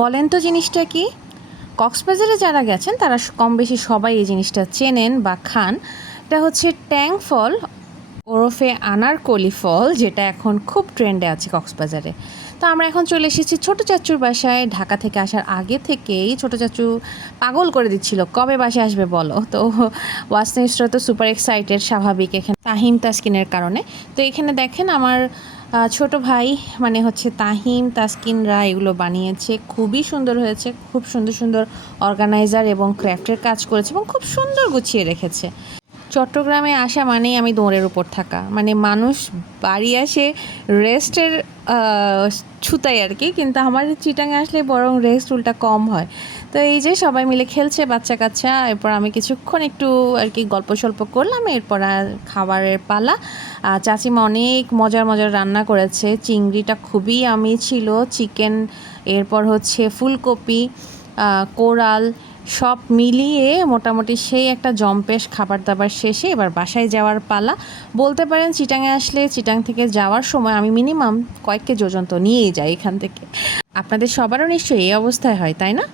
বলেন তো জিনিসটা কি? কক্সবাজারে যারা গেছেন তারা কম বেশি সবাই এই জিনিসটা চেনেন বা খান। এটা হচ্ছে ট্যাং ফল ওরফে আনারকলি ফল, যেটা এখন খুব ট্রেন্ডে আছে কক্সবাজারে। তো আমরা এখন চলে এসেছি ছোটো চাচুর বাসায়। ঢাকা থেকে আসার আগে থেকেই ছোটো চাচু পাগল করে দিচ্ছিল, কবে বাসায় আসবে বলো। তো ওয়াসনিস্টরা তো সুপার এক্সাইটেড, স্বাভাবিক, এখানে তাহিম তাসকিনের কারণে। তো এখানে দেখেন আমার ছোট ভাই মানে হচ্ছে তাহিম তাসকিনরা এগুলো বানিয়েছে, খুবই সুন্দর হয়েছে। খুব সুন্দর সুন্দর অর্গানাইজার এবং ক্রাফটের কাজ করেছে এবং খুব সুন্দর গুছিয়ে রেখেছে। চট্টগ্রামে আসা মানেই আমি দৌড়ের উপর থাকা, মানে মানুষ বাড়ি আসে রেস্টের ছুতাই আর কি, কিন্তু আমার চিটাঙে আসলে বরং রেস্ট উল্টা কম হয়। তো এই যে সবাই মিলে খেলছে বাচ্চা কাচ্চা, এরপর আমি কিছুক্ষণ একটু আর কি গল্প সল্প করলাম, এরপর আর খাবারের পালা। চাচিমা অনেক মজার মজার রান্না করেছে, চিংড়িটা খুবই আমি ছিল, চিকেন, এরপর হচ্ছে ফুলকপি, কোরাল, সব মিলিয়ে মোটামুটি সেই একটা জম্পেশ খাবার দাবার শেষে এবার বাসায় যাওয়ার পালা। বলতে পারেন চিটাঙে আসলে চিটাং থেকে যাওয়ার সময় আমি মিনিমাম কয়েক কেজি ওজন তো নিয়েই যাই এখান থেকে। আপনাদের সবারও নিশ্চয়ই এই অবস্থায় হয়, তাই না?